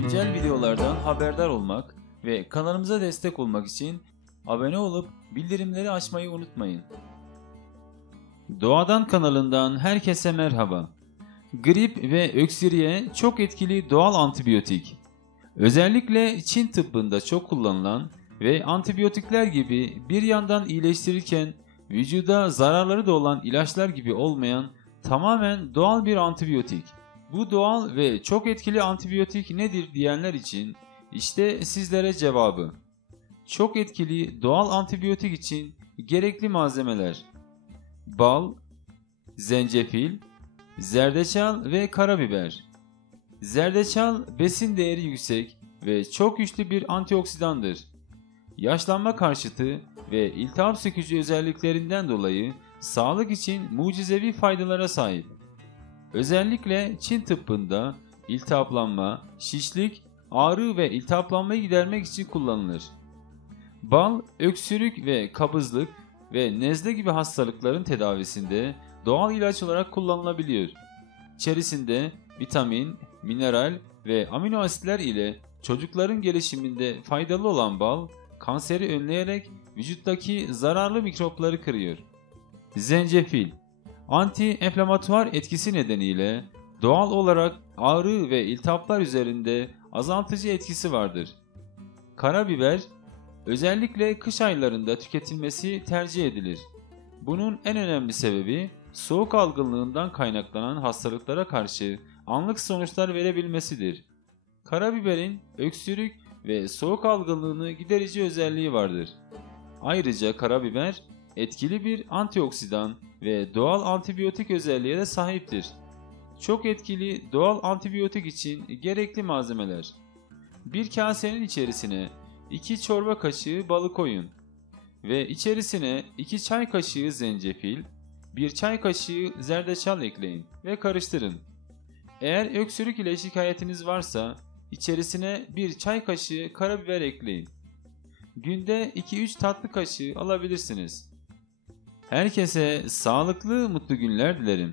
Güncel videolardan haberdar olmak ve kanalımıza destek olmak için abone olup bildirimleri açmayı unutmayın. Doğadan kanalından herkese merhaba. Grip ve öksürüğe çok etkili doğal antibiyotik. Özellikle Çin tıbbında çok kullanılan ve antibiyotikler gibi bir yandan iyileştirirken vücuda zararları da olan ilaçlar gibi olmayan tamamen doğal bir antibiyotik. Bu doğal ve çok etkili antibiyotik nedir diyenler için işte sizlere cevabı. Çok etkili doğal antibiyotik için gerekli malzemeler: bal, zencefil, zerdeçal ve karabiber. Zerdeçal besin değeri yüksek ve çok güçlü bir antioksidandır. Yaşlanma karşıtı ve iltihap sökücü özelliklerinden dolayı sağlık için mucizevi faydalara sahip. Özellikle Çin tıbbında iltihaplanma, şişlik, ağrı ve iltihaplanmayı gidermek için kullanılır. Bal, öksürük ve kabızlık ve nezle gibi hastalıkların tedavisinde doğal ilaç olarak kullanılabiliyor. İçerisinde vitamin, mineral ve amino asitler ile çocukların gelişiminde faydalı olan bal, kanseri önleyerek vücuttaki zararlı mikropları kırıyor. Zencefil, anti-enflamatuar etkisi nedeniyle doğal olarak ağrı ve iltihaplar üzerinde azaltıcı etkisi vardır. Karabiber, özellikle kış aylarında tüketilmesi tercih edilir. Bunun en önemli sebebi soğuk algınlığından kaynaklanan hastalıklara karşı anlık sonuçlar verebilmesidir. Karabiberin öksürük ve soğuk algınlığını giderici özelliği vardır. Ayrıca karabiber etkili bir antioksidan ve doğal antibiyotik özelliğe de sahiptir. Çok etkili doğal antibiyotik için gerekli malzemeler: bir kasenin içerisine 2 çorba kaşığı balı koyun ve içerisine 2 çay kaşığı zencefil, 1 çay kaşığı zerdeçal ekleyin ve karıştırın. Eğer öksürük ile şikayetiniz varsa içerisine 1 çay kaşığı karabiber ekleyin. Günde 2-3 tatlı kaşığı alabilirsiniz. Herkese sağlıklı, mutlu günler dilerim.